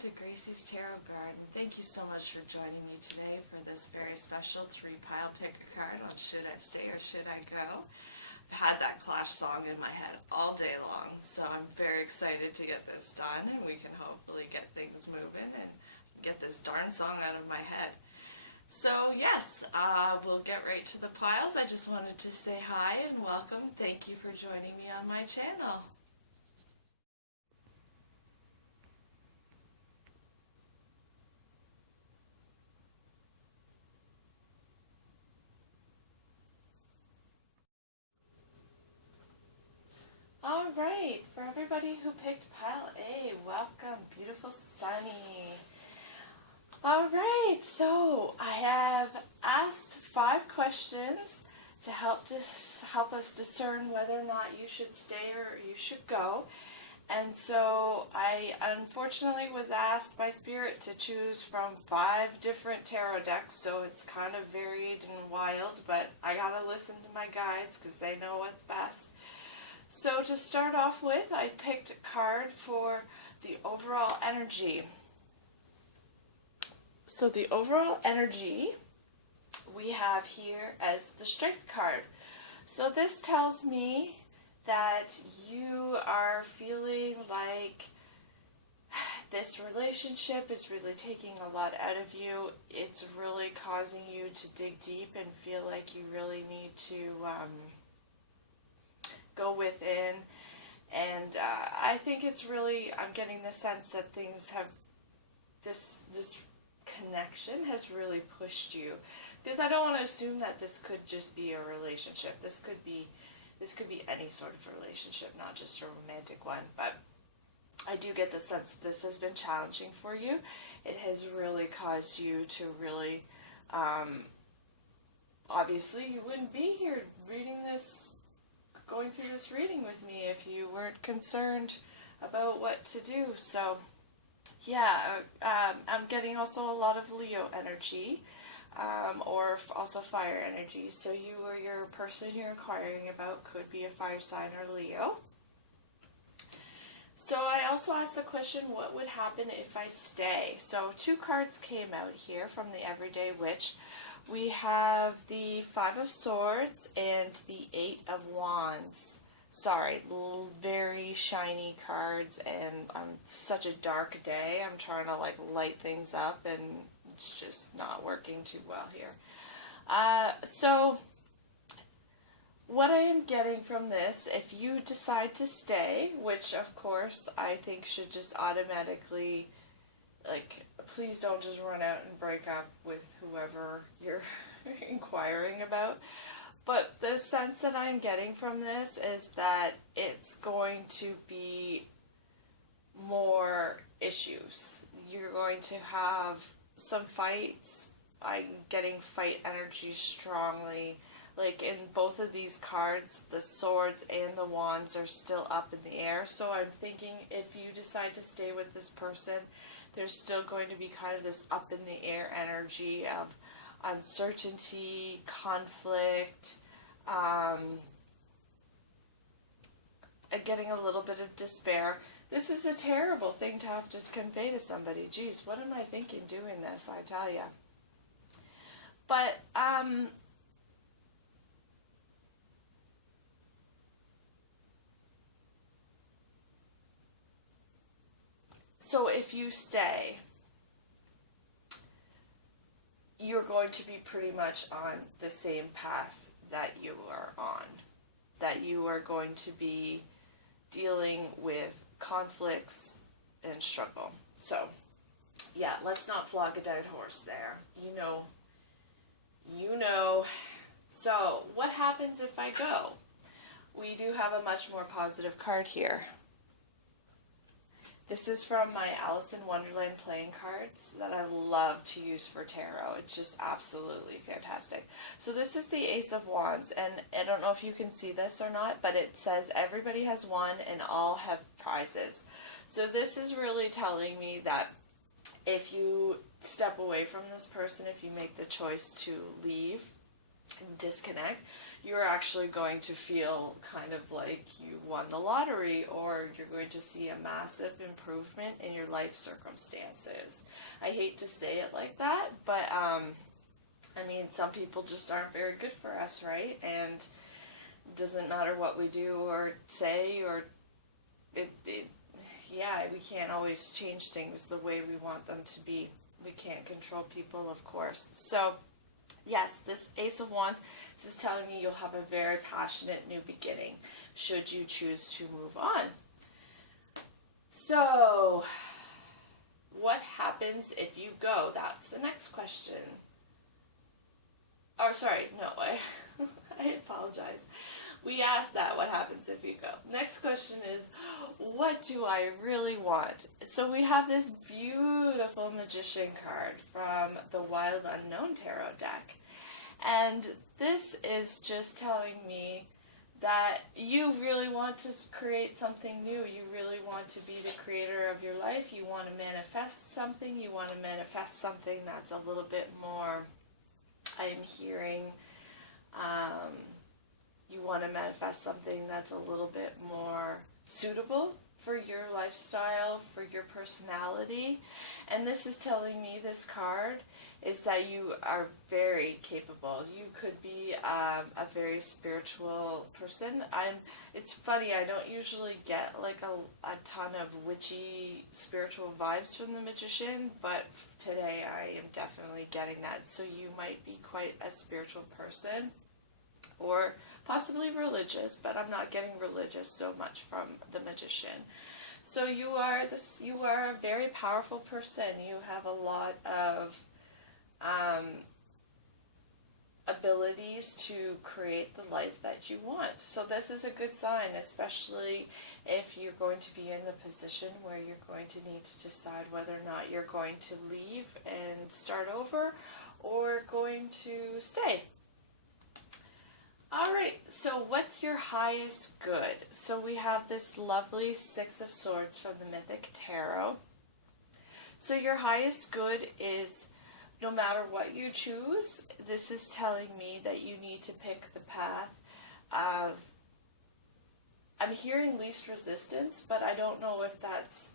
to Gracie's Tarot Garden. Thank you so much for joining me today for this very special 3-pile picker card on Should I Stay or Should I Go? I've had that Clash song in my head all day long, so I'm very excited to get this done and we can hopefully get things moving and get this darn song out of my head. So yes, we'll get right to the piles. I just wanted to say hi and welcome. Thank you for joining me on my channel. Alright, for everybody who picked pile A, welcome, beautiful Sunny. Alright, so I have asked 5 questions to help us discern whether or not you should stay or you should go. And so I unfortunately was asked by Spirit to choose from 5 different tarot decks, so it's kind of varied and wild, but I gotta listen to my guides because they know what's best. So to start off with, I picked a card for the overall energy. So the overall energy we have here as the Strength card. So this tells me that you are feeling like this relationship is really taking a lot out of you. It's really causing you to dig deep and feel like you really need to go within, and I think it's really, I'm getting the sense that things have, this connection has really pushed you, because I don't want to assume that this could just be a relationship. This could be any sort of relationship, not just a romantic one, but I do get the sense that this has been challenging for you. It has really caused you to really, obviously you wouldn't be here going through this reading with me if you weren't concerned about what to do. So yeah, I'm getting also a lot of Leo energy, or also fire energy. So you or your person you're inquiring about could be a fire sign or Leo. So I also asked the question, what would happen if I stay? So 2 cards came out here from the Everyday Witch. We have the 5 of Swords and the 8 of Wands. Sorry, very shiny cards, and on such a dark day, I'm trying to light things up, and it's just not working too well here. So what I am getting from this, if you decide to stay, which of course I think should just automatically, please don't just run out and break up with whoever you're inquiring about. But the sense that I'm getting from this is that it's going to be more issues. You're going to have some fights. I'm getting fight energy strongly. Like in both of these cards, the Swords and the Wands are still up in the air. So I'm thinking if you decide to stay with this person, there's still going to be kind of this up in the air energy of uncertainty, conflict, getting a little bit of despair. This is a terrible thing to have to convey to somebody. Geez, what am I thinking doing this, I tell ya. But, so if you stay, you're going to be pretty much on the same path that you are on. That you are going to be dealing with conflicts and struggle. So, yeah, let's not flog a dead horse there. You know. So, what happens if I go? We do have a much more positive card here. This is from my Alice in Wonderland playing cards that I love to use for tarot. It's just absolutely fantastic. So this is the Ace of Wands, and I don't know if you can see this or not, but it says everybody has won and all have prizes. So this is really telling me that if you step away from this person, if you make the choice to leave, disconnect, you're actually going to feel kind of like you won the lottery, or you're going to see a massive improvement in your life circumstances. I hate to say it like that, but I mean, some people just aren't very good for us, right? And it doesn't matter what we do or say, or yeah, we can't always change things the way we want them to be. We can't control people, of course. So yes, this Ace of Wands, this is telling me you'll have a very passionate new beginning should you choose to move on. So, what happens if you go? That's the next question. Oh, sorry, no, I apologize. We asked that, what happens if you go? Next question is, what do I really want? So we have this beautiful Magician card from the Wild Unknown Tarot deck. And this is just telling me that you really want to create something new. You really want to be the creator of your life. You want to manifest something. You want to manifest something that's a little bit more, I'm hearing, you want to manifest something that's a little bit more suitable for your lifestyle, for your personality. And this is telling me, this card, is that you are very capable. You could be a very spiritual person. It's funny, I don't usually get like a ton of witchy spiritual vibes from the Magician, but today I am definitely getting that. So you might be quite a spiritual person, or possibly religious, but I'm not getting religious so much from the Magician. So you are a very powerful person. You have a lot of abilities to create the life that you want. So this is a good sign, especially if you're going to be in the position where you're going to need to decide whether or not you're going to leave and start over, or going to stay. Alright, so what's your highest good? So we have this lovely Six of Swords from the Mythic Tarot. So your highest good is, no matter what you choose, this is telling me that you need to pick the path of, I'm hearing least resistance, but I don't know if that's,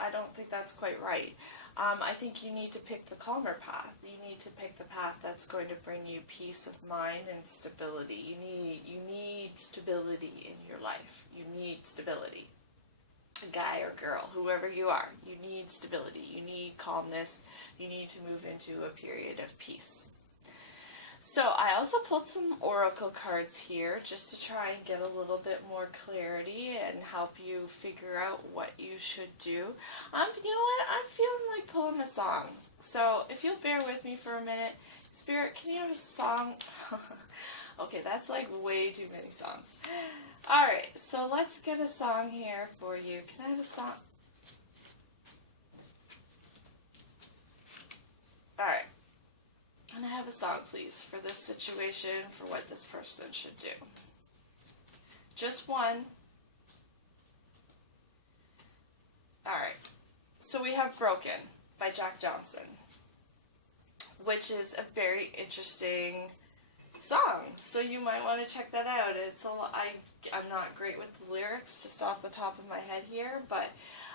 I don't think that's quite right. I think you need to pick the calmer path. You need to pick the path that's going to bring you peace of mind and stability. You need stability in your life. You need stability. Guy or girl, whoever you are, you need stability. You need calmness. You need to move into a period of peace. So I also pulled some oracle cards here just to try and get a little bit more clarity and help you figure out what you should do. You know what? I'm feeling like pulling a song. So if you'll bear with me for a minute, Spirit, can you have a song? Okay, that's like way too many songs. Alright, so let's get a song here for you. Can I have a song? Alright. Can I have a song, please, for this situation, for what this person should do? Just one. Alright. So we have Broken by Jack Johnson, which is a very interesting song. So you might want to check that out. It's I'm not great with the lyrics just off the top of my head here, but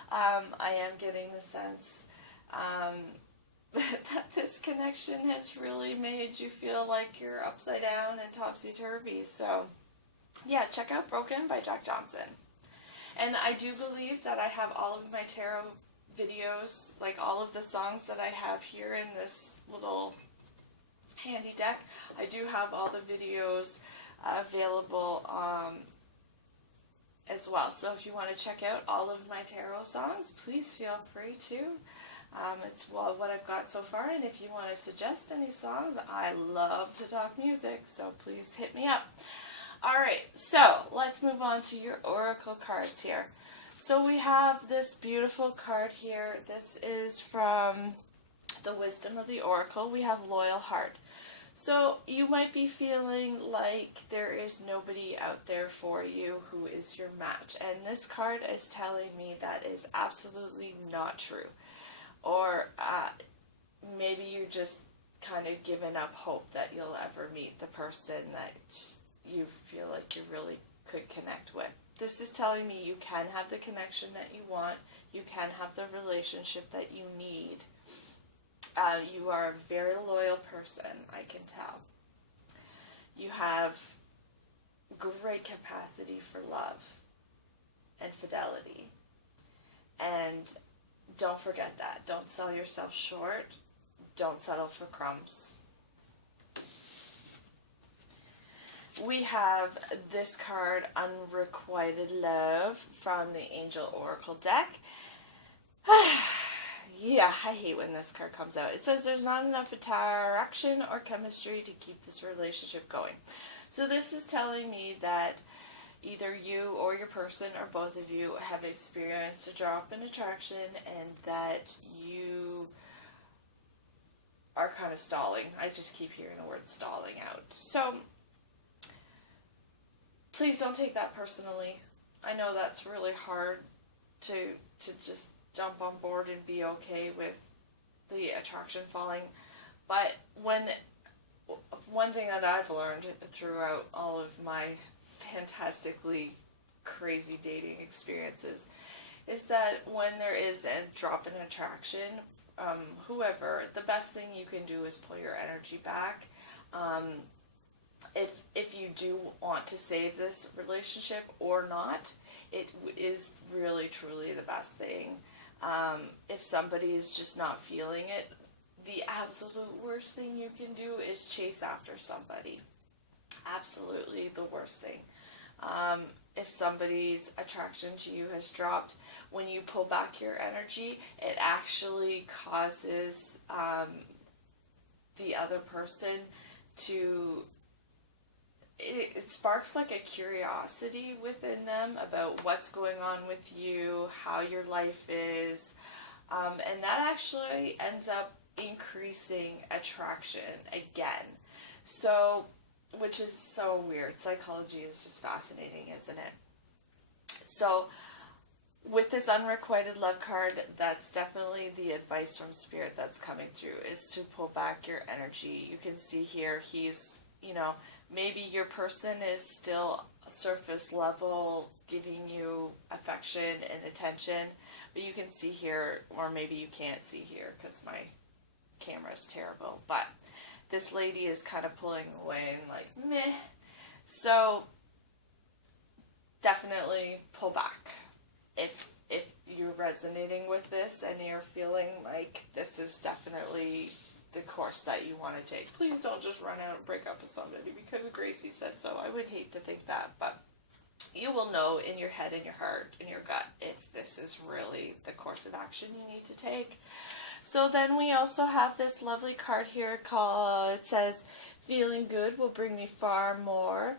I am getting the sense that this connection has really made you feel like you're upside down and topsy-turvy. So yeah, check out Broken by Jack Johnson. And I do believe that I have all of my tarot videos, like all of the songs that I have here in this little handy deck. I do have all the videos available as well. So if you want to check out all of my tarot songs, please feel free to. It's what I've got so far, and if you want to suggest any songs, I love to talk music, so please hit me up. Alright, so let's move on to your oracle cards here. So we have this beautiful card here. This is from the Wisdom of the Oracle. We have Loyal Heart. So you might be feeling like there is nobody out there for you who is your match, and this card is telling me that is absolutely not true. Or maybe you're just kind of given up hope that you'll ever meet the person that you feel like you really could connect with. This is telling me you can have the connection that you want. You can have the relationship that you need. You are a very loyal person, I can tell. You have great capacity for love and fidelity. And don't forget that. Don't sell yourself short. Don't settle for crumbs. We have this card, Unrequited Love, from the Angel Oracle deck. Yeah, I hate when this card comes out. It says there's not enough interaction or chemistry to keep this relationship going. So this is telling me that either you or your person or both of you have experienced a drop in attraction and that you are kind of stalling. I just keep hearing the word stalling out. So please don't take that personally. I know that's really hard to just jump on board and be okay with the attraction falling. But one thing that I've learned throughout all of my fantastically crazy dating experiences is that when there is a drop in attraction, whoever, the best thing you can do is pull your energy back. If you do want to save this relationship or not, it is really truly the best thing. If somebody is just not feeling it, the absolute worst thing you can do is chase after somebody. Absolutely the worst thing. If somebody's attraction to you has dropped, when you pull back your energy, it actually causes the other person to... It sparks like a curiosity within them about what's going on with you, how your life is, and that actually ends up increasing attraction again. So, which is so weird. Psychology is just fascinating, isn't it? So, with this Unrequited Love card, that's definitely the advice from Spirit that's coming through, is to pull back your energy. You can see here, he's, maybe your person is still surface level, giving you affection and attention, but you can see here, or maybe you can't see here because my camera is terrible, but this lady is kind of pulling away and like, meh. So definitely pull back. If you're resonating with this and you're feeling like this is definitely the course that you want to take, please don't just run out and break up with somebody because Gracie said so. I would hate to think that, but you will know in your head, in your heart, in your gut, if this is really the course of action you need to take. So then we also have this lovely card here called, it says, feeling good will bring me far more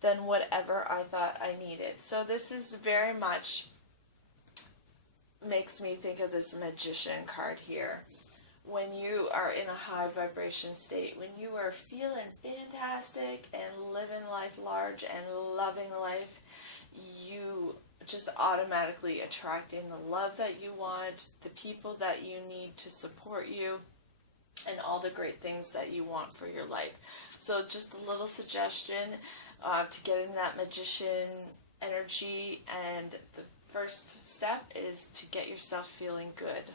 than whatever I thought I needed. So this is very much, makes me think of this magician card here. When you are in a high vibration state, when you are feeling fantastic and living life large and loving life, you just automatically attracting the love that you want, the people that you need to support you, and all the great things that you want for your life. So just a little suggestion to get in that magician energy, and the first step is to get yourself feeling good.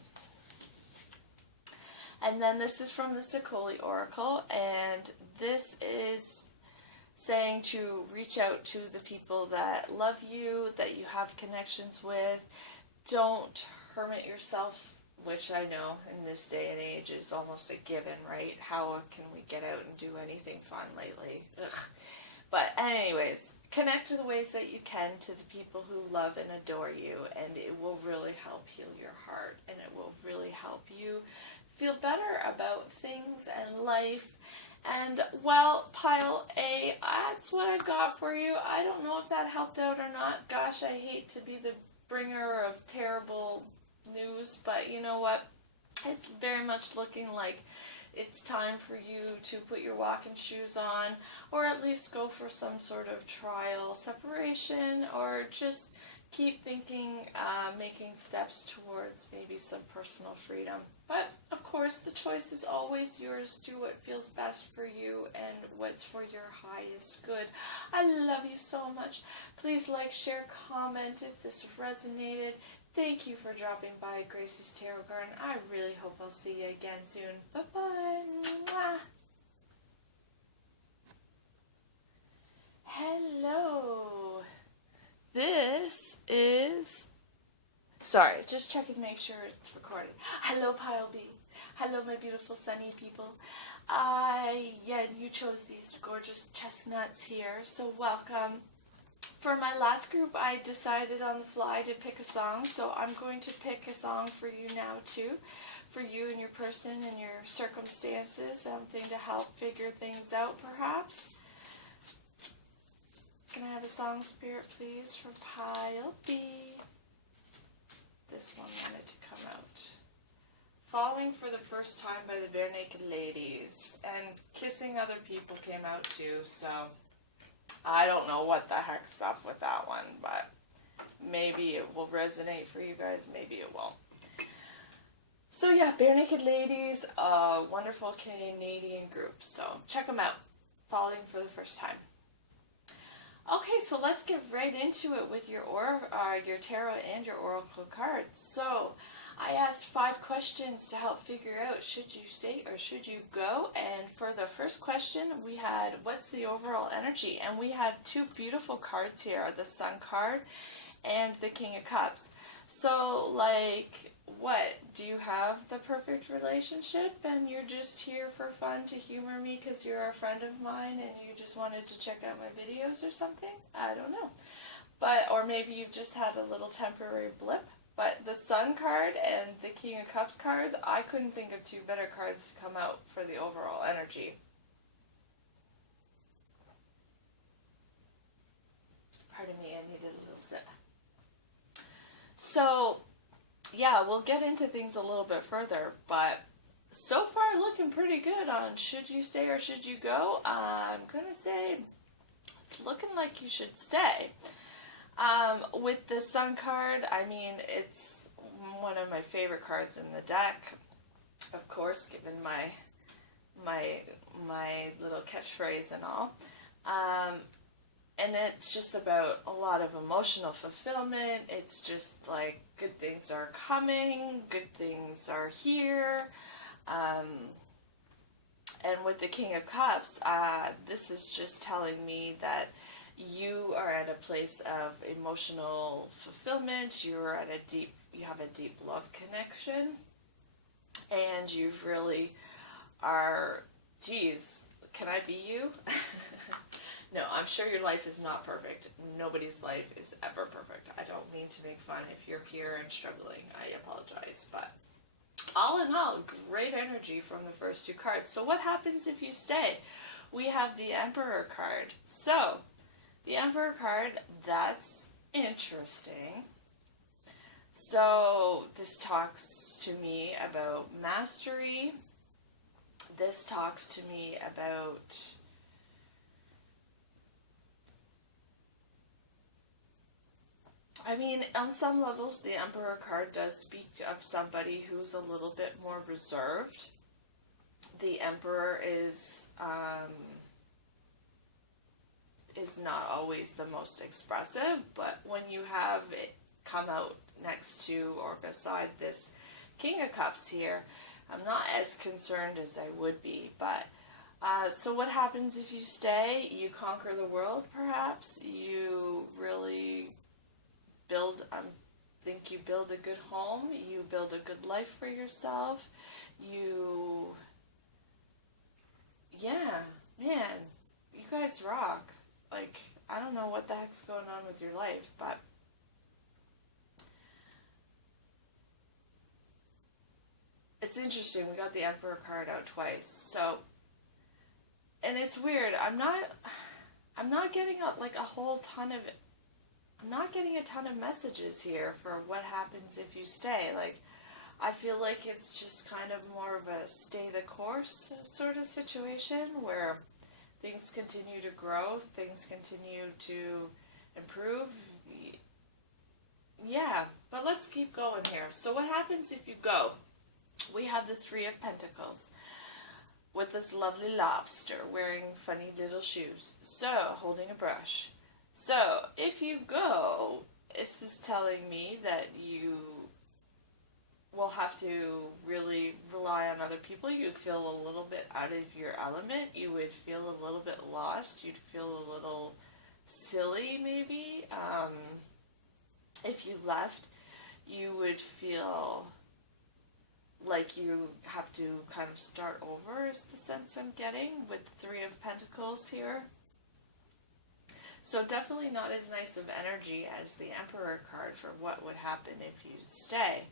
And then this is from the Sakoli Oracle, and this is saying to reach out to the people that love you, that you have connections with. Don't hermit yourself, which I know in this day and age is almost a given, right? How can we get out and do anything fun lately? Ugh. But anyways, connect to the ways that you can to the people who love and adore you, and it will really help heal your heart, and it will really help you feel better about things and life. And, well, pile A, that's what I've got for you. I don't know if that helped out or not. Gosh, I hate to be the bringer of terrible news, but you know what? It's very much looking like it's time for you to put your walking shoes on, or at least go for some sort of trial separation, or just keep thinking, making steps towards maybe some personal freedom. But, of course, the choice is always yours. Do what feels best for you and what's for your highest good. I love you so much. Please like, share, comment if this resonated. Thank you for dropping by Gracie's Tarot Garden. I really hope I'll see you again soon. Bye-bye. Mwah. Hello. This is... Sorry, just checking to make sure it's recorded. Hello, Pile B. Hello, my beautiful sunny people. Yeah, you chose these gorgeous chestnuts here, so welcome. For my last group, I decided on the fly to pick a song, so I'm going to pick a song for you now, too. For you and your person and your circumstances, something to help figure things out, perhaps. Can I have a song, Spirit, please, for Pile B? This one wanted to come out. Falling for the First Time by the Bare Naked Ladies. And Kissing Other People came out too, so I don't know what the heck's up with that one, but maybe it will resonate for you guys, maybe it won't. So yeah, Bare Naked Ladies, a wonderful Canadian group, so check them out. Falling for the First Time. Okay, so let's get right into it with your tarot and your oracle cards. So, I asked 5 questions to help figure out should you stay or should you go. And for the first question, we had what's the overall energy? And we had 2 beautiful cards here, the Sun card and the King of Cups. So, like, what? Do you have the perfect relationship and you're just here for fun to humor me because you're a friend of mine and you just wanted to check out my videos or something? I don't know. But, or maybe you've just had a little temporary blip. But the Sun card and the King of Cups cards, I couldn't think of 2 better cards to come out for the overall energy. Pardon me, I needed a little sip. So, yeah, we'll get into things a little bit further, but so far looking pretty good on should you stay or should you go. I'm going to say it's looking like you should stay. With the Sun card, I mean, it's one of my favorite cards in the deck, of course, given my little catchphrase and all. And it's just about a lot of emotional fulfillment. It's just like good things are coming, good things are here. And with the King of Cups, this is just telling me that you are at a place of emotional fulfillment. You have a deep love connection, and you really are. Geez, can I be you? No, I'm sure your life is not perfect. Nobody's life is ever perfect. I don't mean to make fun if you're here and struggling. I apologize. But all in all, great energy from the first 2 cards. So what happens if you stay? We have the Emperor card. So, the Emperor card, that's interesting. So, this talks to me about mastery. This talks to me about... I mean, on some levels, the Emperor card does speak of somebody who's a little bit more reserved. The Emperor is not always the most expressive, but when you have it come out next to or beside this King of Cups here, I'm not as concerned as I would be. But so what happens if you stay? You conquer the world, perhaps. You really think you build a good home, you build a good life for yourself, yeah, man, you guys rock. Like, I don't know what the heck's going on with your life, but it's interesting, we got the Emperor card out twice, so, and it's weird, I'm not getting I'm not getting a ton of messages here for what happens if you stay. Like, I feel like it's just kind of more of a stay the course sort of situation where things continue to grow, things continue to improve. Yeah, but let's keep going here. So what happens if you go? we have the Three of Pentacles with this lovely lobster wearing funny little shoes. So, holding a brush. So, if you go, this is telling me that you will have to really rely on other people. You'd feel a little bit out of your element. You would feel a little bit lost. You'd feel a little silly, maybe. If you left, you would feel like you have to kind of start over, is the sense I'm getting with the Three of Pentacles here. So definitely not as nice of energy as the Emperor card for what would happen if you stay.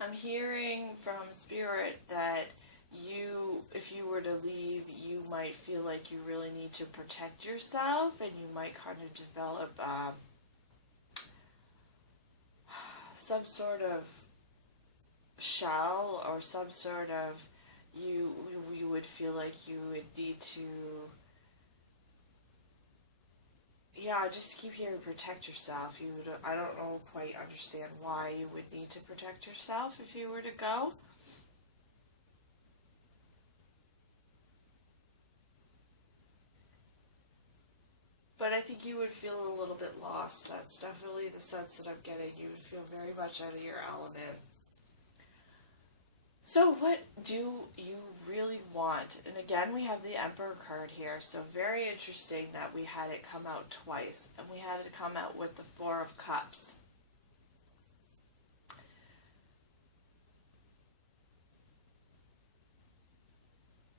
I'm hearing from Spirit that you, if you were to leave, you might feel like you really need to protect yourself, and you might kind of develop some sort of shell, or some sort of, you would feel like you would need to, yeah, I just keep hearing protect yourself. You would, I don't know, quite understand why you would need to protect yourself if you were to go. But I think you would feel a little bit lost. That's definitely the sense that I'm getting. You would feel very much out of your element. So what do you really want? And again, we have the Emperor card here. So very interesting that we had it come out twice. And we had it come out with the Four of Cups.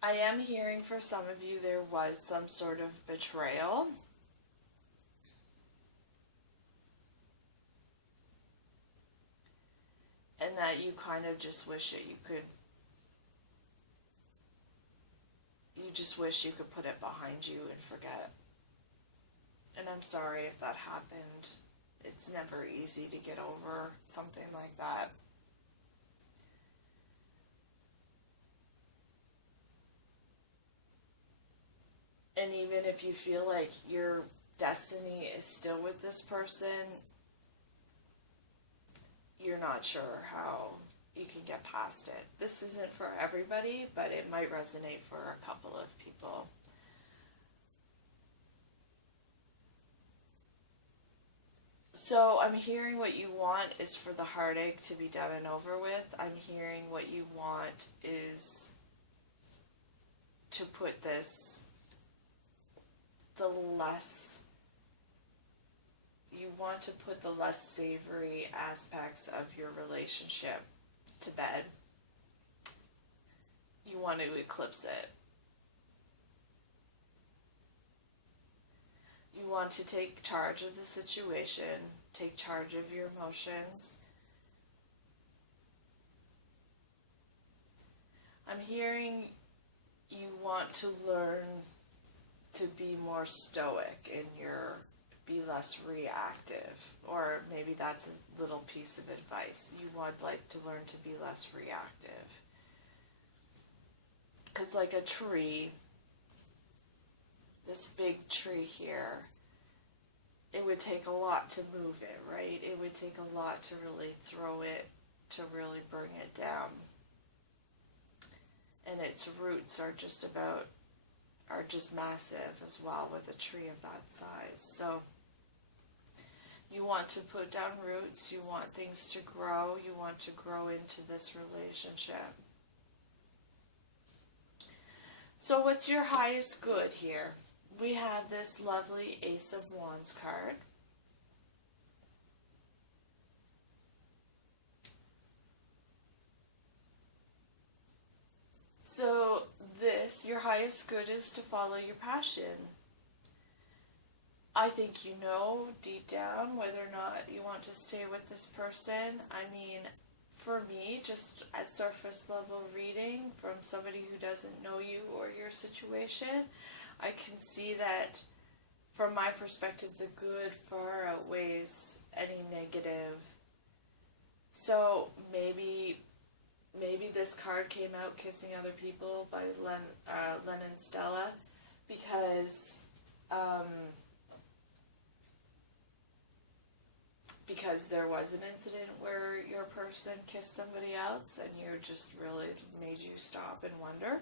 I am hearing for some of you there was some sort of betrayal. And that you kind of just wish that you could, you just wish you could put it behind you and forget. And I'm sorry if that happened. It's never easy to get over something like that. And even if you feel like your destiny is still with this person, you're not sure how you can get past it. This isn't for everybody, but it might resonate for a couple of people. So I'm hearing what you want is for the heartache to be done and over with. I'm hearing what you want is to put this, the less, you want to put the less savory aspects of your relationship to bed. You want to eclipse it. You want to take charge of the situation, take charge of your emotions. I'm hearing you want to learn to be more stoic in your, be less reactive, or maybe that's a little piece of advice. You would like to learn to be less reactive. Because like a tree, this big tree here, it would take a lot to move it, right? It would take a lot to really throw it, to really bring it down. And its roots are just massive as well with a tree of that size. So you want to put down roots, you want things to grow, you want to grow into this relationship. So what's your highest good here? We have this lovely Ace of Wands card. So this, your highest good, is to follow your passion. I think you know deep down whether or not you want to stay with this person. I mean, for me, just a surface level reading from somebody who doesn't know you or your situation, I can see that from my perspective, the good far outweighs any negative So maybe this card came out, Kissing Other People by Len and Stella, because there was an incident where your person kissed somebody else and you just really made you stop and wonder.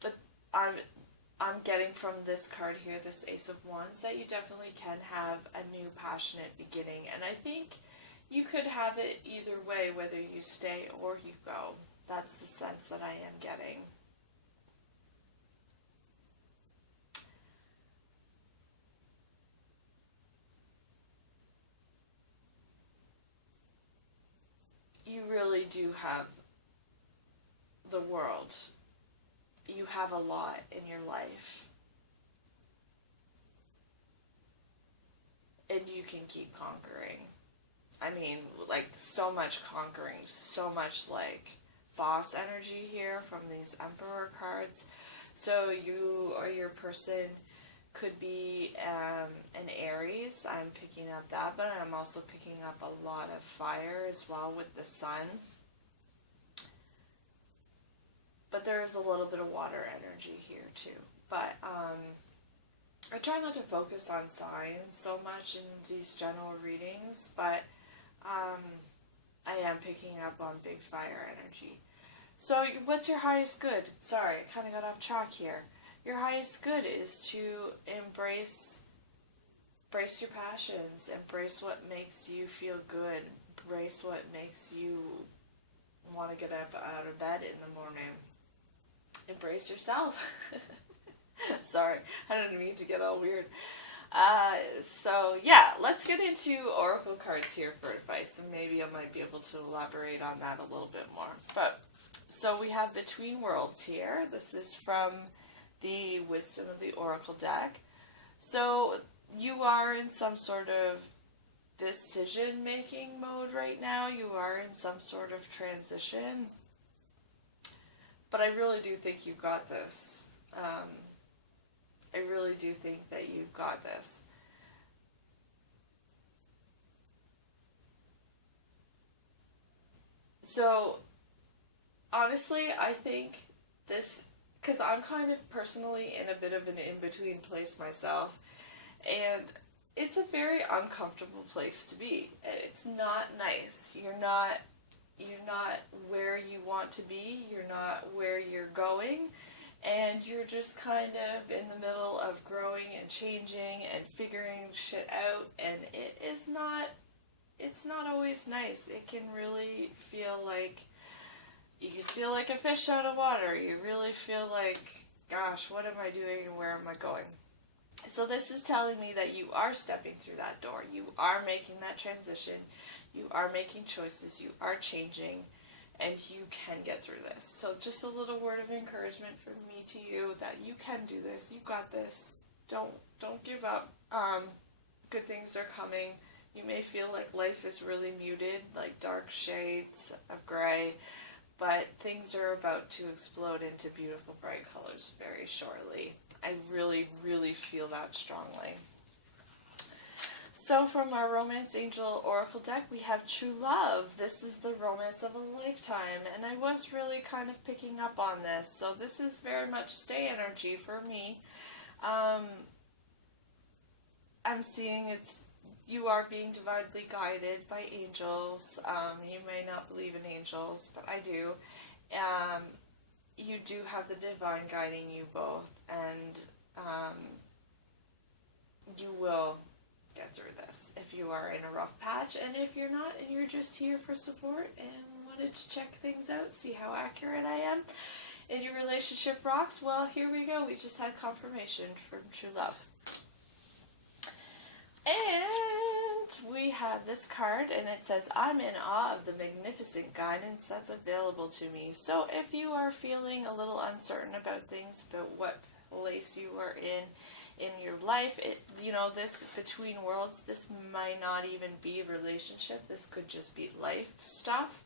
But I'm getting from this card here, this Ace of Wands, that you definitely can have a new passionate beginning. And I think you could have it either way, whether you stay or you go. That's the sense that I am getting. You really do have the world. You have a lot in your life. And you can keep conquering. I mean, like, so much conquering, so much, like, boss energy here from these Emperor cards. So you or your person could be an Aries. I'm picking up that, but I'm also picking up a lot of fire as well with the sun. But there is a little bit of water energy here too. But I try not to focus on signs so much in these general readings, but I am picking up on big fire energy. So what's your highest good? Sorry, I kind of got off track here. Your highest good is to embrace your passions, embrace what makes you feel good, embrace what makes you want to get up out of bed in the morning. Embrace yourself. Sorry, I didn't mean to get all weird. So yeah, let's get into oracle cards here for advice, and maybe I might be able to elaborate on that a little bit more. But so we have Between Worlds here. This is from the Wisdom of the Oracle deck. So you are in some sort of decision-making mode right now. You are in some sort of transition. But I really do think you've got this. I really do think that you've got this. So, honestly, I think this, because I'm kind of personally in a bit of an in-between place myself, and it's a very uncomfortable place to be. It's not nice. You're not where you want to be. You're not where you're going. And you're just kind of in the middle of growing and changing and figuring shit out, and it's not always nice. It can really feel like, you can feel like a fish out of water. You really feel like, gosh, what am I doing and where am I going? So this is telling me that you are stepping through that door. You are making that transition. You are making choices. You are changing. And you can get through this. So just a little word of encouragement from me to you that you can do this. You got this. Don't give up. Good things are coming. You may feel like life is really muted, like dark shades of gray, but things are about to explode into beautiful bright colors very shortly. I really, really feel that strongly. So from our Romance Angel Oracle deck, we have True Love. This is the romance of a lifetime, and I was really kind of picking up on this. So this is very much stay energy for me. I'm seeing you are being divinely guided by angels. You may not believe in angels, but I do. You do have the divine guiding you both, and you will get through this if you are in a rough patch, and if you're not and you're just here for support and wanted to check things out, see how accurate I am and your relationship rocks, well, here we go. We just had confirmation from True Love. And we have this card, and it says, I'm in awe of the magnificent guidance that's available to me. So if you are feeling a little uncertain about things, about what place you are in your life, this Between Worlds, this might not even be a relationship. This could just be life stuff.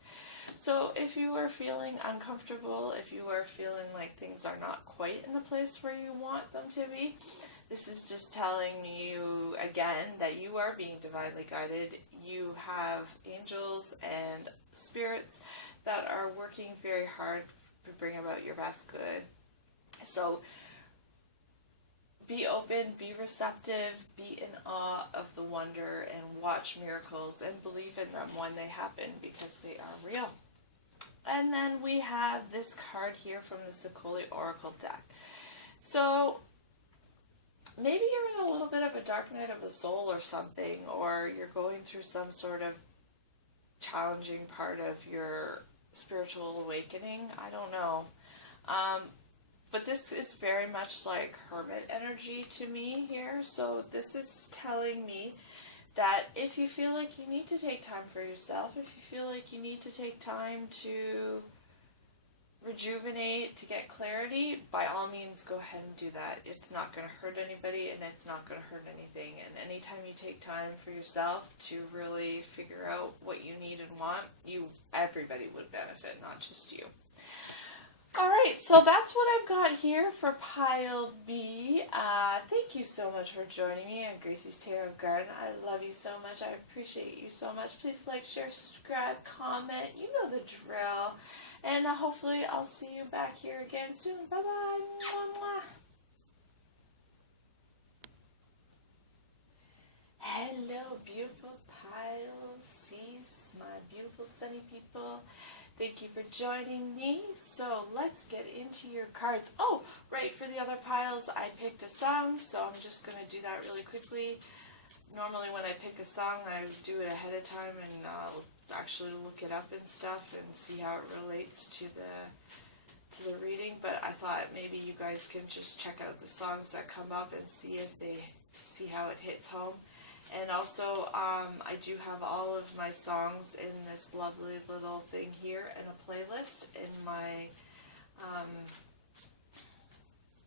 So if you are feeling uncomfortable, if you are feeling like things are not quite in the place where you want them to be, this is just telling you again that you are being divinely guided. You have angels and spirits that are working very hard to bring about your best good. So be open, be receptive, be in awe of the wonder, and watch miracles and believe in them when they happen, because they are real. And then we have this card here from the Sakoli Oracle deck. So maybe you're in a little bit of a dark night of the soul or something, or you're going through some sort of challenging part of your spiritual awakening. I don't know. But this is very much like hermit energy to me here. So this is telling me that if you feel like you need to take time for yourself, if you feel like you need to take time to rejuvenate, to get clarity, by all means go ahead and do that. It's not going to hurt anybody, and it's not going to hurt anything. And anytime you take time for yourself to really figure out what you need and want, everybody would benefit, not just you. Alright, so that's what I've got here for Pile B. Thank you so much for joining me on Gracie's Tarot Garden. I love you so much. I appreciate you so much. Please like, share, subscribe, comment. You know the drill. And hopefully I'll see you back here again soon. Bye-bye. Mwah, mwah. Hello, beautiful Pile C's, my beautiful sunny people. Thank you for joining me. So let's get into your cards. Oh, right, for the other piles, I picked a song, so I'm just going to do that really quickly. Normally when I pick a song, I do it ahead of time and actually look it up and stuff and see how it relates to the reading. But I thought maybe you guys can just check out the songs that come up and see how it hits home. And also, I do have all of my songs in this lovely little thing here in a playlist in my,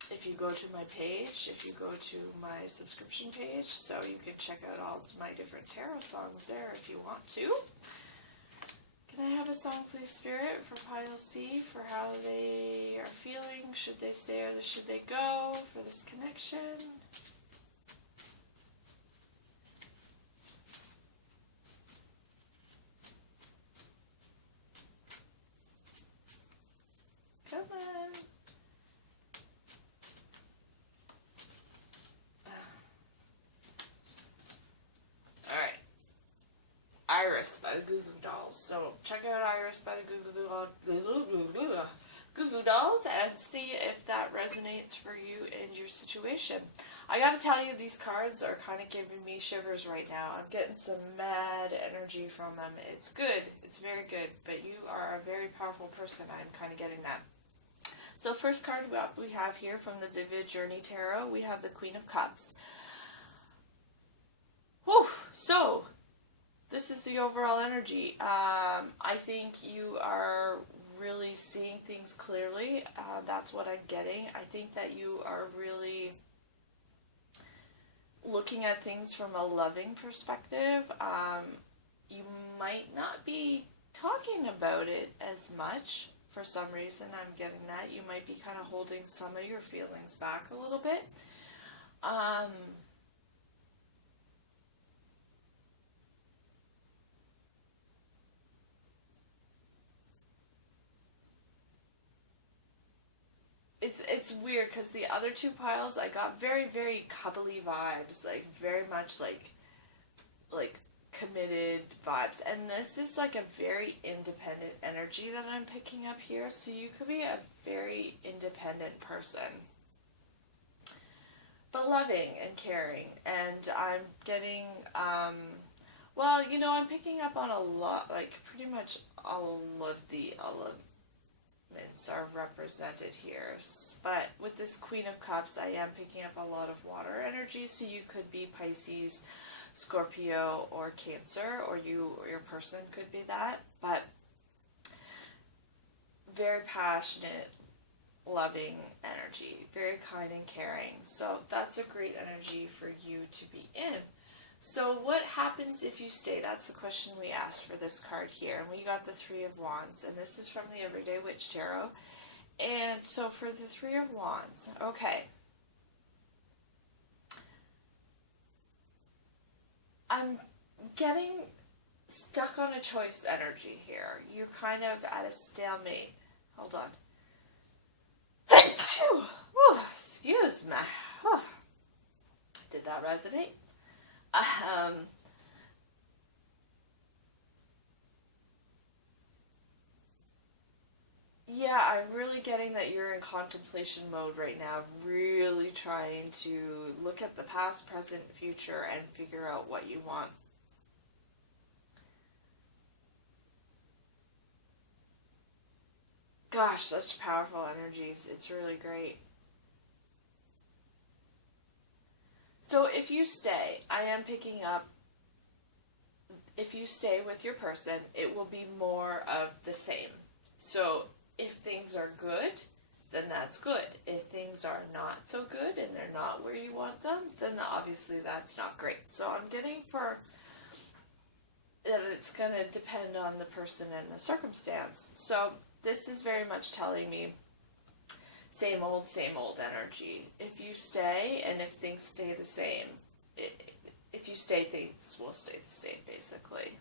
if you go to my page, if you go to my subscription page, so you can check out all of my different tarot songs there if you want to. Can I have a song, please, Spirit, for Pile C, for how they are feeling? Should they stay or should they go for this connection? Come on. Alright. Iris by the Goo Goo Dolls. So check out Iris by the Goo Goo Dolls and see if that resonates for you and your situation. I gotta tell you, these cards are kind of giving me shivers right now. I'm getting some mad energy from them. It's good. It's very good. But you are a very powerful person. I'm kind of getting that. So first card we have here from the Vivid Journey Tarot, we have the Queen of Cups. Whew, so this is the overall energy. I think you are really seeing things clearly. That's what I'm getting. I think that you are really looking at things from a loving perspective. You might not be talking about it as much. For some reason, I'm getting that. You might be kind of holding some of your feelings back a little bit. It's weird because the other two piles, I got very, very cuddly vibes. Like, very much like committed vibes, and this is like a very independent energy that I'm picking up here. So you could be a very independent person, but loving and caring. And I'm getting well, you know, I'm picking up on a lot, like pretty much all of the elements are represented here. But with this Queen of Cups, I am picking up a lot of water energy. So you could be Pisces, Scorpio, or Cancer, or your person could be that, but very passionate, loving energy, very kind and caring. So that's a great energy for you to be in. So what happens if you stay? That's the question we asked for this card here. And we got the Three of Wands. And this is from the Everyday Witch Tarot. And so for the Three of Wands, okay. I'm getting stuck on a choice energy here. You're kind of at a stalemate. Hold on. Excuse me. Did that resonate? Yeah, I'm really getting that you're in contemplation mode right now, really trying to look at the past, present, future, and figure out what you want. Gosh, such powerful energies. It's really great. So if you stay, I am picking up, if you stay with your person, it will be more of the same. So if things are good, then that's good. If things are not so good and they're not where you want them, then obviously that's not great. So I'm getting for that it's going to depend on the person and the circumstance. So this is very much telling me same old energy. If you stay and if things stay the same, if you stay, things will stay the same, basically.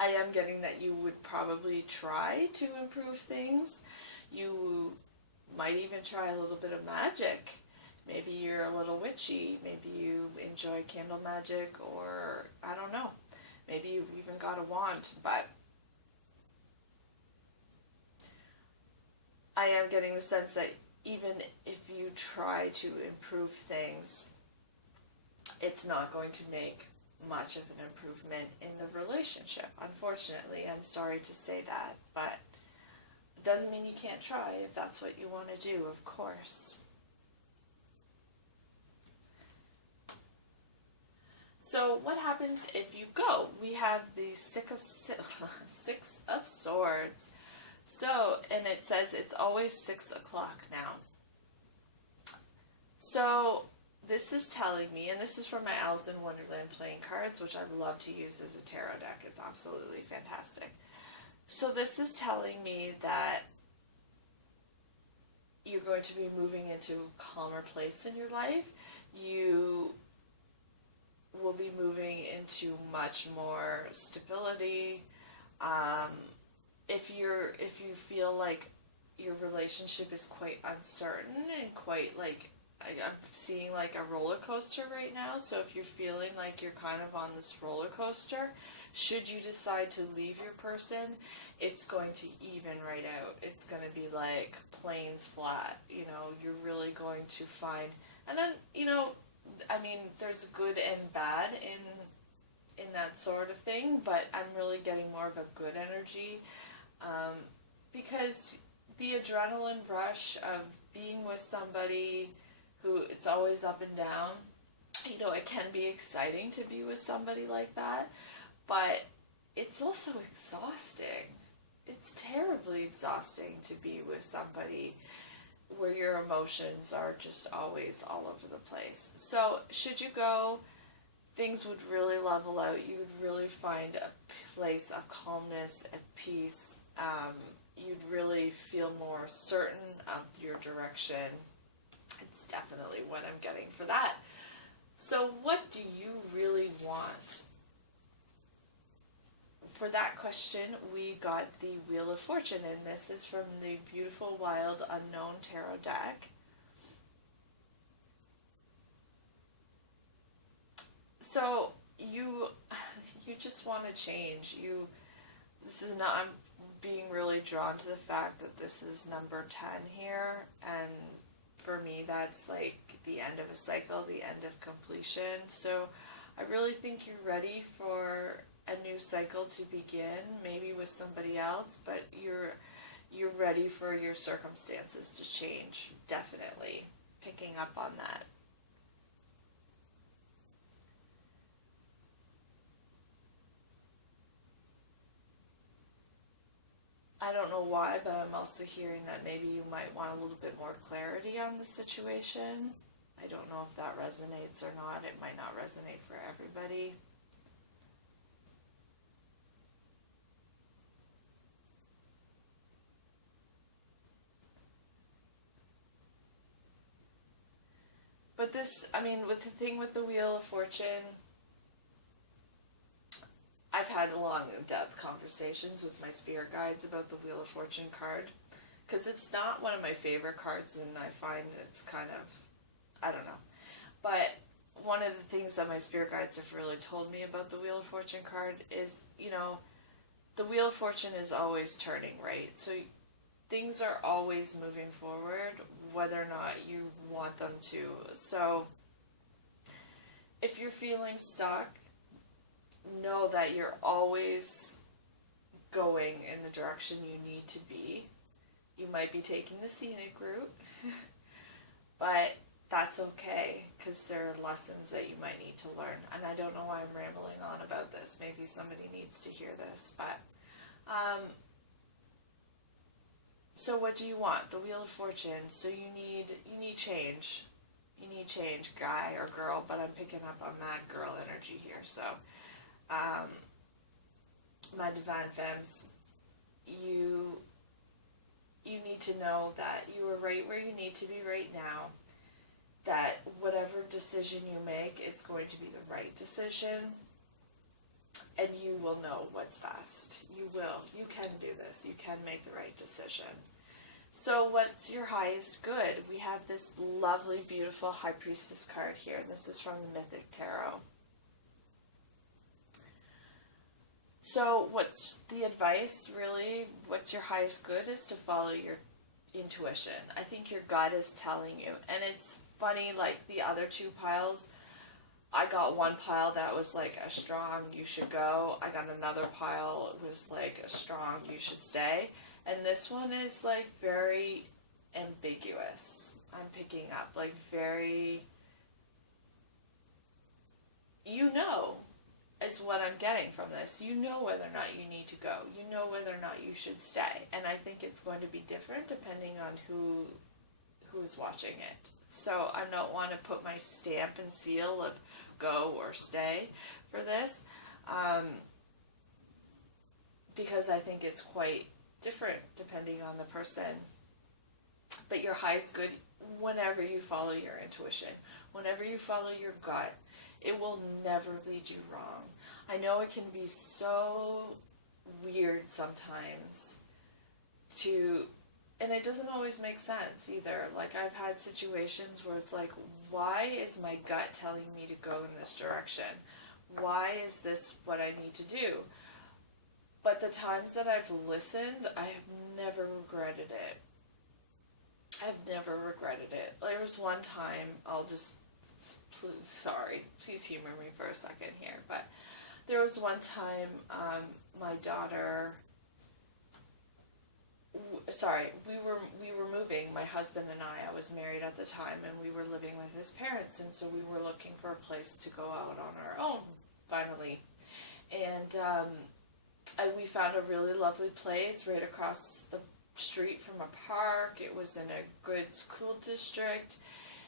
I am getting that you would probably try to improve things. You might even try a little bit of magic. Maybe you're a little witchy. Maybe you enjoy candle magic, or I don't know. Maybe you've even got a wand, but I am getting the sense that even if you try to improve things, it's not going to make much of an improvement in the relationship. Unfortunately, I'm sorry to say that, but it doesn't mean you can't try if that's what you want to do, of course. So what happens if you go? We have the Six of Swords. So, and it says it's always 6 o'clock now. So this is telling me, and this is from my Alice in Wonderland playing cards, which I love to use as a tarot deck. It's absolutely fantastic. So this is telling me that you're going to be moving into a calmer place in your life. You will be moving into much more stability. If you feel like your relationship is quite uncertain and quite like, I'm seeing like a roller coaster right now. So if you're feeling like you're kind of on this roller coaster, should you decide to leave your person, it's going to even right out. It's going to be like plains flat. You know, you're really going to find, and then, you know, I mean, there's good and bad in that sort of thing, but I'm really getting more of a good energy, because the adrenaline rush of being with somebody who it's always up and down, you know, it can be exciting to be with somebody like that, but it's also exhausting. It's terribly exhausting to be with somebody where your emotions are just always all over the place. So should you go, things would really level out. You would really find a place of calmness and peace. You'd really feel more certain of your direction. It's definitely what I'm getting for that. So what do you really want? For that question, we got the Wheel of Fortune, and this is from the Beautiful Wild Unknown Tarot deck. So you just want to change. This is not, I'm being really drawn to the fact that this is number 10 here, and for me that's like the end of a cycle, the end of completion. So I really think you're ready for a new cycle to begin, maybe with somebody else, but you're ready for your circumstances to change, definitely. Picking up on that. I don't know why, but I'm also hearing that maybe you might want a little bit more clarity on the situation. I I don't know if that resonates or not. It might not resonate for everybody. But this, I mean, with the thing with the Wheel of Fortune, I've had long in-depth conversations with my spirit guides about the Wheel of Fortune card, because it's not one of my favorite cards, and I find it's kind of, I don't know. But one of the things that my spirit guides have really told me about the Wheel of Fortune card is, you know, the Wheel of Fortune is always turning, right? So things are always moving forward, whether or not you want them to. So if you're feeling stuck, know that you're always going in the direction you need to be. You might be taking the scenic route, but that's okay, because there are lessons that you might need to learn. And I don't know why I'm rambling on about this. Maybe somebody needs to hear this, but so what do you want? The Wheel of Fortune. So you need change. You need change, guy or girl, but I'm picking up on mad girl energy here. So my divine femmes, you need to know that you are right where you need to be right now, that whatever decision you make is going to be the right decision, and you will know what's best. You will. You can do this. You can make the right decision. So what's your highest good? We have this lovely, beautiful High Priestess card here, and this is from the Mythic Tarot. So what's the advice, really? What's your highest good is to follow your intuition. I think your gut is telling you. And it's funny, like the other two piles, I got one pile that was like a strong, you should go. I got another pile, it was like a strong, you should stay. And this one is like very ambiguous. I'm picking up like very, you know, is what I'm getting from this. You know whether or not you need to go. You know whether or not you should stay. And I think it's going to be different depending on who is watching it. So I don't want to put my stamp and seal of go or stay for this, because I think it's quite different depending on the person. But your highest good, whenever you follow your intuition, whenever you follow your gut, it will never lead you wrong. I know it can be so weird sometimes and it doesn't always make sense either. Like I've had situations where it's like, why is my gut telling me to go in this direction? Why is this what I need to do? But the times that I've listened, I have never regretted it. I've never regretted it. There was one time, please humor me for a second here, but there was one time my daughter, we were moving, my husband and I was married at the time, and we were living with his parents, and so we were looking for a place to go out on our own, finally. And we found a really lovely place right across the street from a park. It was in a good school district,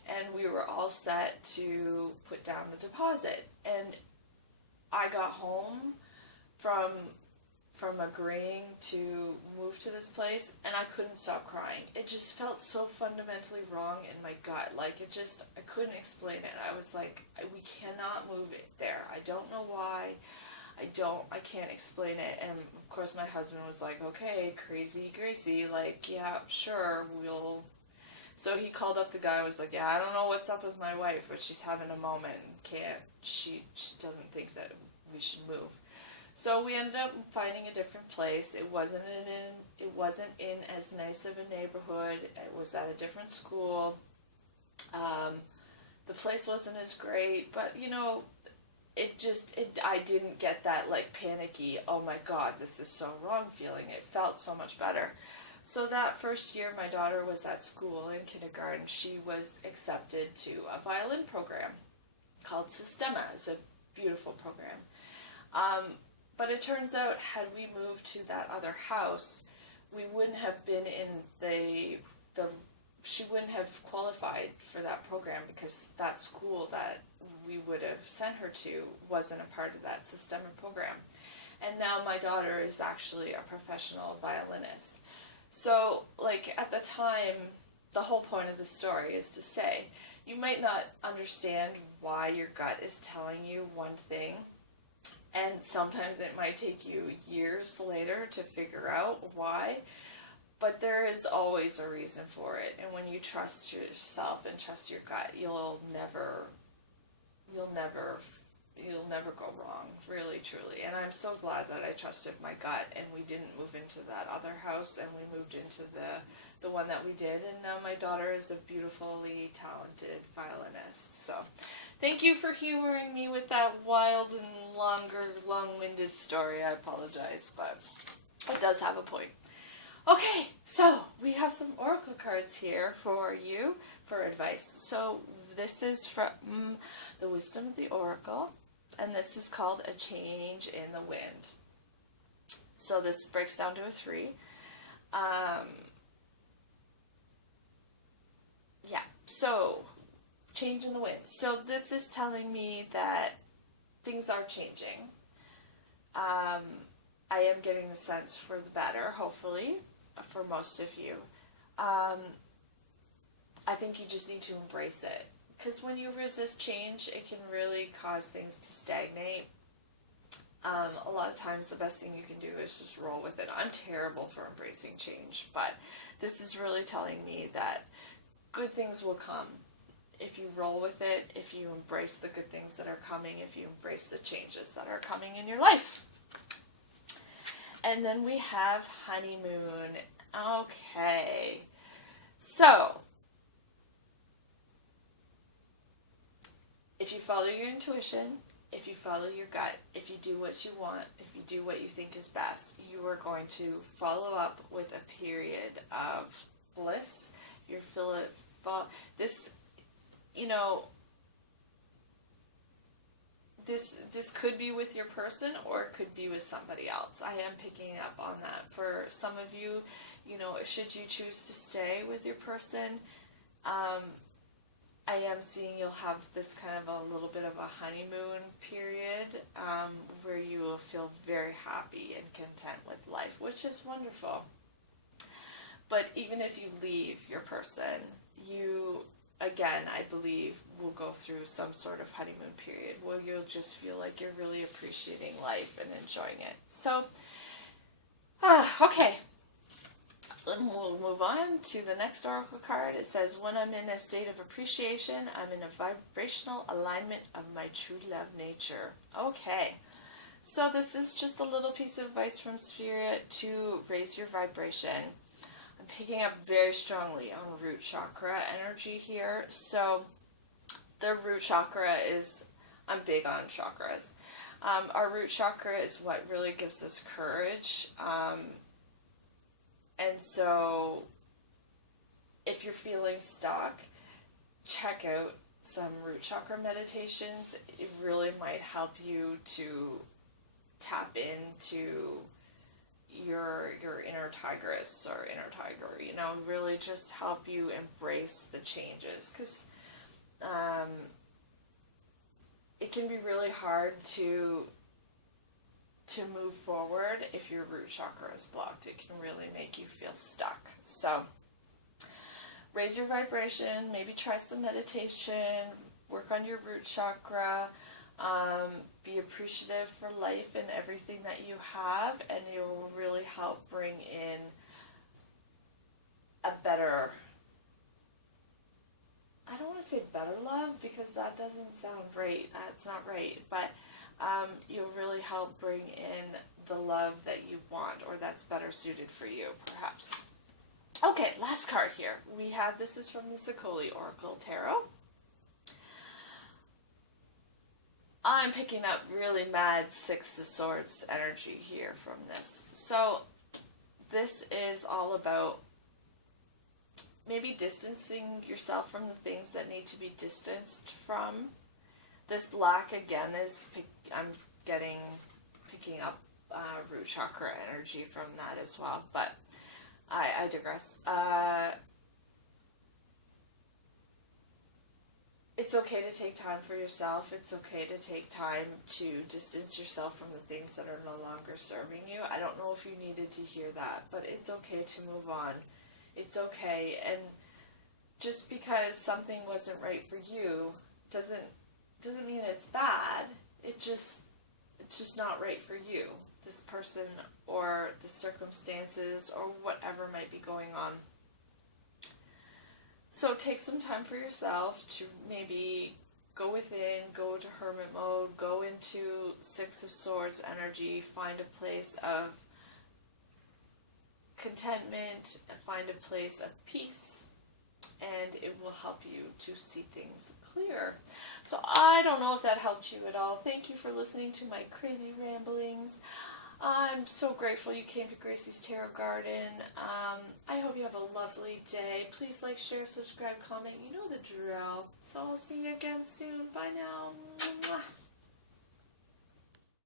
and we were all set to put down the deposit. And I got home from agreeing to move to this place, and I couldn't stop crying. It just felt so fundamentally wrong in my gut. Like, I couldn't explain it. I was like, we cannot move it there. I don't know why. I can't explain it. And of course my husband was like, okay, crazy Gracie, like, yeah, sure, we'll. So he called up the guy and was like, yeah, I don't know what's up with my wife, but she's having a moment and she doesn't think that we should move. So we ended up finding a different place. It wasn't in as nice of a neighborhood. It was at a different school. The place wasn't as great, but you know, I didn't get that like panicky, oh my god, this is so wrong feeling. It felt so much better. So that first year my daughter was at school in kindergarten, she was accepted to a violin program called Sistema. It's a beautiful program. But it turns out, had we moved to that other house, we wouldn't have been in the she wouldn't have qualified for that program because that school that we would have sent her to wasn't a part of that system or program. And now my daughter is actually a professional violinist. So, like, at the time, the whole point of the story is to say, you might not understand why your gut is telling you one thing, and sometimes it might take you years later to figure out why, but there is always a reason for it. And when you trust yourself and trust your gut, you'll never go wrong, really, truly. And I'm so glad that I trusted my gut and we didn't move into that other house and we moved into the one that we did. And now my daughter is a beautifully talented violinist. So thank you for humoring me with that wild and long-winded story. I apologize, but it does have a point. Okay, so we have some oracle cards here for you for advice. So this is from the Wisdom of the Oracle, and this is called A Change in the Wind. So this breaks down to a 3. Yeah, so change in the wind. So this is telling me that things are changing. I am getting the sense for the better, hopefully, for most of you. I think you just need to embrace it. Because when you resist change, it can really cause things to stagnate. A lot of times the best thing you can do is just roll with it. I'm terrible for embracing change, but this is really telling me that good things will come if you roll with it, if you embrace the good things that are coming, if you embrace the changes that are coming in your life. And then we have honeymoon. Okay. So, if you follow your intuition, if you follow your gut, if you do what you want, if you do what you think is best, you are going to follow up with a period of bliss. You're this, you know, this could be with your person or it could be with somebody else. I am picking up on that. For some of you, you know, should you choose to stay with your person, I am seeing you'll have this kind of a little bit of a honeymoon period where you will feel very happy and content with life, which is wonderful. But even if you leave your person, you, again, I believe, will go through some sort of honeymoon period where you'll just feel like you're really appreciating life and enjoying it. So, okay. We'll move on to the next oracle card. It says, when I'm in a state of appreciation, I'm in a vibrational alignment of my true love nature. Okay. So this is just a little piece of advice from Spirit to raise your vibration. I'm picking up very strongly on root chakra energy here. So the root chakra is, I'm big on chakras. Our root chakra is what really gives us courage. And so if you're feeling stuck, check out some root chakra meditations. It really might help you to tap into your inner tigress or inner tiger, you know, really just help you embrace the changes, because it can be really hard to move forward if your root chakra is blocked. It can really make you feel stuck. So raise your vibration, maybe try some meditation, work on your root chakra, be appreciative for life and everything that you have, and it will really help bring in a better, I don't want to say better love because that doesn't sound right, that's not right, but you'll really help bring in the love that you want, or that's better suited for you, perhaps. Okay, last card here. We have, this is from the Sakoli Oracle Tarot. I'm picking up really mad Six of Swords energy here from this. So this is all about maybe distancing yourself from the things that need to be distanced from. This black again is, I'm picking up root chakra energy from that as well, but I digress. it's okay to take time for yourself. It's okay to take time to distance yourself from the things that are no longer serving you. I don't know if you needed to hear that, but it's okay to move on. It's okay. And just because something wasn't right for you doesn't mean it's bad. It's just not right for you, this person or the circumstances or whatever might be going on. So take some time for yourself to maybe go within, go to hermit mode, go into Six of Swords energy, find a place of contentment, find a place of peace, and it will help you to see things clear. So I don't know if that helped you at all. Thank you for listening to my crazy ramblings. I'm so grateful you came to Gracie's Tarot Garden. I hope you have a lovely day. Please like, share, subscribe, comment. You know the drill. So I'll see you again soon. Bye now. Mwah.